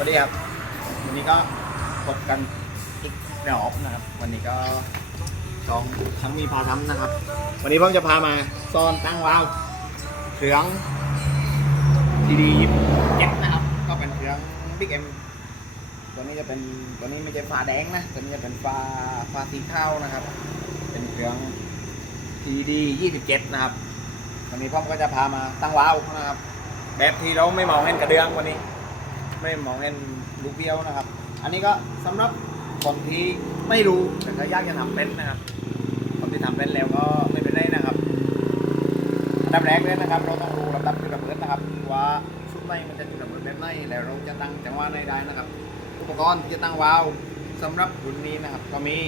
สวัสดีครับ วันนี้ก็พบกันอีกรอบนะครับ วันนี้ก็สองทั้งมีพาทำนะครับ วันนี้ผมจะพามาซ่อนตั้งวาวเครื่องดีดียิบเจ็ดนะครับ ก็เป็นเครื่องบิ๊กเอ็มตัวนี้จะเป็นตัวนี้ไม่ใช่ฟ้าแดงนะตัวนี้จะเป็นฟ้าฟ้าสีเทานะครับ เป็นเครื่อง TD 27นะครับ วันนี้ผมก็จะพามาตั้งวาวนะครับ แบบที่เราไม่มองเห็นกระเดื่องวันนี้ ไม่มองเห็นลูกเบี้ยวนะครับ อันนี้ก็สำหรับคนที่ไม่รู้แต่ก็ยากจะทำเป็นนะครับคนที่ทำเป็นแล้วก็ไม่เป็นไรนะครับอันดับแรกเลยนะครับ เราต้องรู้ลำดับจุดระเบิดนะครับว่าชุดไหนมันจะจุดระเบิดแบบไหนแล้วเราจะตั้งจังหวะไหนได้นะครับ อุปกรณ์ที่จะตั้งวาล์วสำหรับรุ่นนี้นะครับ ก็มี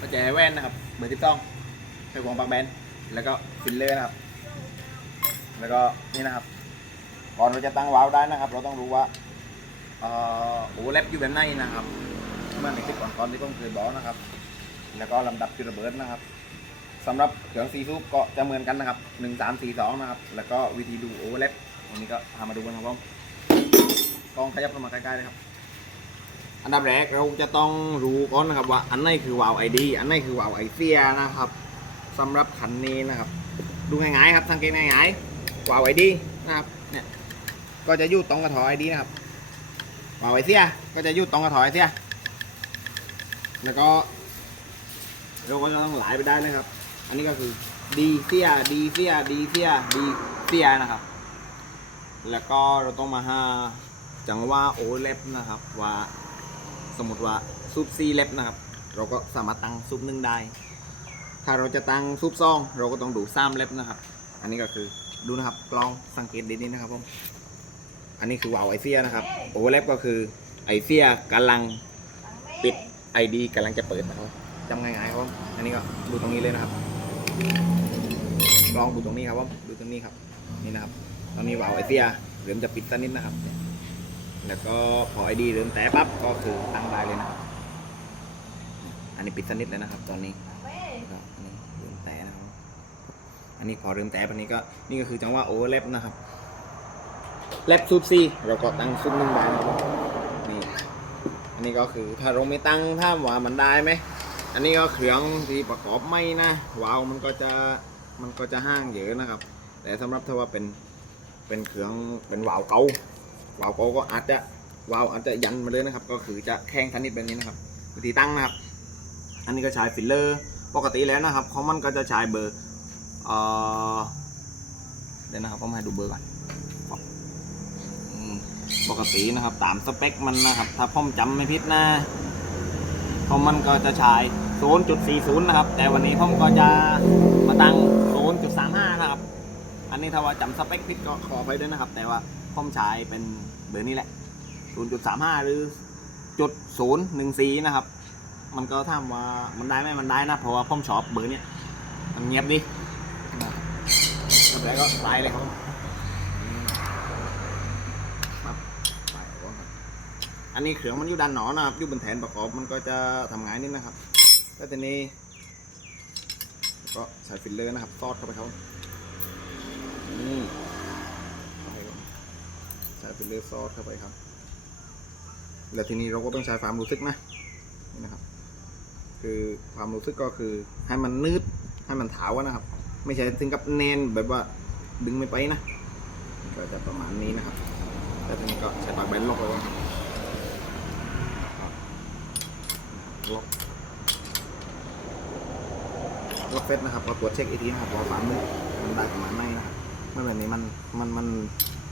ประแจแว่นนะครับเบอร์ที่ต้องไฟของปากแบนแล้วก็ฟิลเลอร์นะครับ แล้วก็นี่นะครับ ก่อนเราจะตั้งวาล์วได้นะครับ เราต้องรู้ว่าเอ่อโอเล็บอยู่แบบไหนนะครับเมื่อในคลิปก่อนๆที่ผมเคยบอกนะครับ แล้วก็ลำดับจุดระเบิดนะครับสำหรับเครื่องซีซูปก็จะเหมือนกันนะครับหนึ่งสามสี่สองนะครับ แล้วก็วิธีดูโอเล็บวันนี้ก็พามาดูกันครับผมกล้องขยับเข้ามาใกล้ๆเลยครับอันดับแรกเราจะต้องรู้ก่อนนะครับว่าอันไหนคือวาล์วไอดีอันไหนคือวาล์วไอเสียนะครับสำหรับคันนี้นะครับ ดูง่ายๆครับสังเกตง่ายๆวาล์วไอดีนะครับเนี่ย ก็จะยู่ตรงกระถอไอดีนะครับวาล์วไอเสียก็จะยู่ตรงกระถอไอเสียแล้วก็เราก็จะต้องไหลไปได้เลยครับ อันนี้ก็คือดีเสียดีเสียดีเสียดีเสียนะครับ แล้วก็เราต้องมาหาจังว่าโอเล็บนะครับว่าสมมติว่าซุปซีเล็บนะครับ เราก็สามารถตั้งซุปหนึ่งได้ ถ้าเราจะตั้งซุปซอง เราก็ต้องดูซ้ำเล็บนะครับ อันนี้ก็คือดูนะครับ กล้องสังเกตดีๆนะครับผม อันนี้คือวาล์วไอเสียนะครับโอเวอร์แลปก็คือไอเสียกำลังปิดไอดีกำลังจะเปิดนะครับจำง่ายๆครับผมอันนี้ก็ดูตรงนี้เลยนะครับ ลองดูตรงนี้ครับผมดูตรงนี้ครับ นี่นะครับ ตอนนี้วาล์วไอเสียเริ่มจะปิดสักนิดนะครับ แล้วก็พอไอดีเริ่มแตะปั๊บก็คือตั้งได้เลยนะครับ อันนี้ปิดสนิทเลยนะครับ ตอนนี้อันนี้เริ่มแตะนะครับ อันนี้พอเริ่มแตะปันนี้ก็นี่ก็คือจังหวะโอเวอร์แลปนะครับ แลบซูปซีเราก็ตั้งซุปหนึ่งบาทนะครับนี่อันนี้ก็คือถ้าเราไม่ตั้งถ้าว่ามันได้ไหมอันนี้ก็เครื่องที่ประกอบไม่นะวาวมันก็จะมันก็จะห้างเยอะนะครับ แต่สำหรับถ้าว่าเป็นเป็นเครื่องเป็นวาวเกาวาวเกาก็อาจจะวาวอาจจะยันมาเลยนะครับ ก็คือจะแข้งทันนิดแบบนี้นะครับวิธีตั้งนะครับ อันนี้ก็ใช้ฟิลเลอร์ปกติแล้วนะครับของมันก็จะใช้เบอร์เอ่อเดี๋ยวนะครับผมให้ดูเบอร์ก่อน ปกตินะครับตามสเปคมันนะครับ ถ้าผมจำไม่ผิดนะผมมันก็จะใช้0.40 นะครับ แต่วันนี้ผมก็จะมาตั้ง 0.35 นะครับ อันนี้ถ้าว่าจำสเปคผิดก็ขอไปด้วยนะครับ แต่ว่าผมใช้เป็นเบอร์นี้แหละ 0.35 หรือจุด014 นะครับ มันก็ถามว่ามันได้ไหมมันได้นะ เพราะว่าผมชอบเบอร์เนี้ยมันเงียบดินะแล้วก็ไล่เลยครับไปก่อนครับ อันนี้เครื่องมันอยู่ด้านหนอนะครับอยู่บนแผนประกอบมันก็จะทำงานนิดนะครับแล้วทีนี้ ก็ใส่ฟิลเลอร์นะครับซอดเข้าไปครับนี่ใส่ฟิลเลอร์ซอดเข้าไปครับ แล้วทีนี้เราก็ต้องใช้ความรู้สึกนะนี่นะครับ คือความรู้สึกก็คือให้มันนืดให้มันถาวะนะครับ ไม่ใช่ถึงกับแน่นแบบว่าดึงไม่ไปนะก็จะประมาณนี้นะครับ แล้วทีนี้ก็ใช้ปากแบนล็อกไว้ก่อนครับ ล็อกล็อกเฟสนะครับเราตรวจเช็คอีกทีนะครับว่าความมือมันได้ประมาณไหนนะครับเมื่อแบบนี้มันมันมัน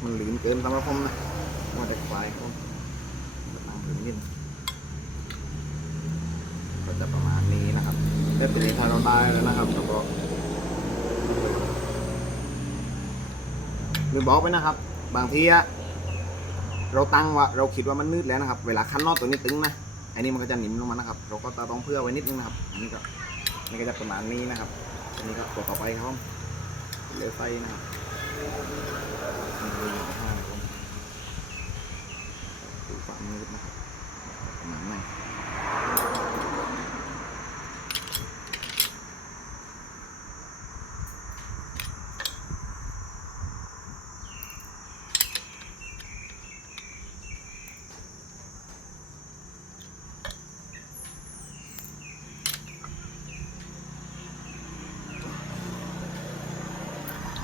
มันหลืนเกินสำหรับผมนะว่าจะควายผมตั้งถึงนิดก็จะประมาณนี้นะครับแล้วทีนี้ถ้าเราได้แล้วนะครับเราก็ลืมบอกไปนะครับ บางทีอะเราตั้งว่าเราคิดว่ามันนืดแล้วนะครับ เวลาคันนอกตัวนี้ตึงนะ อันนี้มันก็จะหนิมลงมานะครับ เราก็ต้องเพื่อไว้นิดนึงนะครับ อันนี้ก็อันนี้ก็จะประมาณนี้นะครับ อันนี้ก็ตัวต่อไปครับผมเลไฟนะครับนี่เลยอยู่ข้างๆครับดูความมืดนะครับประมาณนั้น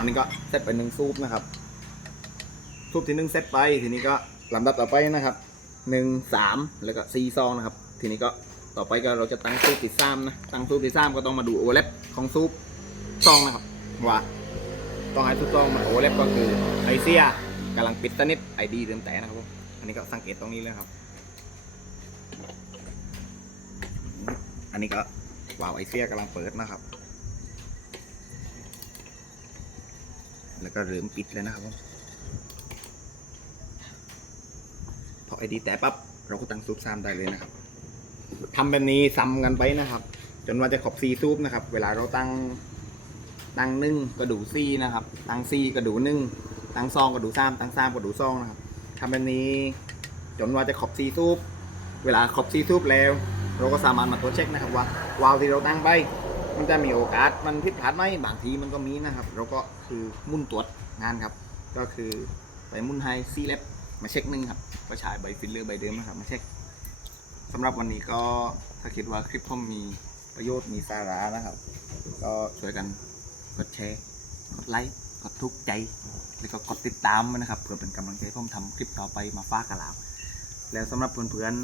นนี้ก็เซตไปหนึ่งซูปนะครับซูปที่หนึ่งเซตไปทีนี้ก็ลำดับต่อไปนะครับหนึ่งสามแล้วก็สี่ซองนะครับ ทีนี้ก็ต่อไปก็เราจะตั้งซูปที่สามนะตั้งซูปที่สามก็ต้องมาดูโอเล็บของซูปซองนะครับว่าต้องให้ทุกซองมันโอเล็บก็คือไอเซียกำลังปิดสนิทไอดีเดิมแต่นะครับผมอันนี้ก็สังเกตตรงนี้เลยครับ อันนี้ก็วาวไอเซียกำลังเปิดนะครับ แล้วก็เริ่มปิดเลยนะครับผมพอไอดีแต่ปั๊บเราก็ตั้งซูปซ้ำได้เลยนะครับทำแบบนี้ซ้ำกันไปนะครับ จนว่าจะขอบซีซูปนะครับ เวลาเราตั้งตั้งนึ่งก็ดูซีนะครับ ตั้งซีก็ดูนึ่งตั้งซองก็ดูซ้ำตั้งซ้ำก็ดูซองนะครับทำแบบนี้จนว่าจะขอบซีซูปเวลาขอบซีซูปแล้ว เราก็สามารถมาตรวจเช็คนะครับว่าวาล์วที่เราตั้งไป มันจะมีโอกาสมันผิดพลาดไหมบางทีมันก็มีนะครับเราก็คือมุ่นตรวจงานครับ ก็คือไปมุ่นไฮซีเล็บมาเช็คนึงครับก็ฉายใบฟิลเลอร์ใบเดิมนะครับมาเช็คสำหรับวันนี้ก็ถ้าคิดว่าคลิปผมมีประโยชน์มีสาระนะครับ ก็ช่วยกันกดแชร์กดไลค์กดทุกใจ แล้วก็กดติดตามนะครับ เพื่อเป็นกำลังใจผมทำคลิปต่อไปมาฟ้ากกับเราแล้วสำหรับเพื่อน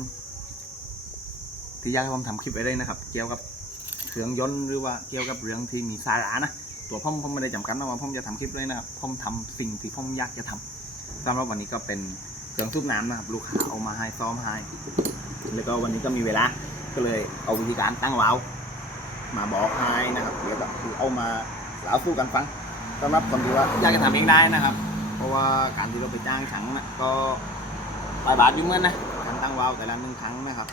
ๆที่อยากให้ผมทำคลิปอะไรนะครับ เกี่ยวกับ เครื่องยนต์หรือว่าเกี่ยวกับเรื่องที่มีสาระนะ ตัวผมผมไม่ได้จำกัดนะว่าผมจะทำคลิปเลยนะครับผมทำสิ่งที่ผมอยากจะทำสำหรับวันนี้ก็เป็นเครื่องสูบน้ำนะครับ ลูกค้าเอามาให้ซ้อมให้แล้วก็วันนี้ก็มีเวลาก็เลยเอาวิธีการตั้งวาล์วมาบอกให้นะครับแล้วก็คือเอามาเล่าสู้กันฟังสำหรับคนที่ว่าอยากจะทำเองได้นะครับ เพราะว่าการที่เราไปจ้างฉังนะก็หลายบาทอยู่เหมือนนะการตั้งวาล์วแต่ละหนึ่งครั้งนะครับ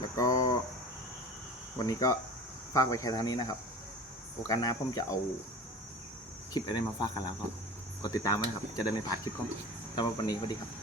แล้วก็ วันนี้ก็ฝากไปแค่เท่านี้นะครับ โอกาสหน้าผมจะเอาคลิปอะไรมาฝากกันแล้วก็กดติดตามไว้นะครับ จะได้ไม่พลาดคลิปผมสำหรับวันนี้สวัสดีครับ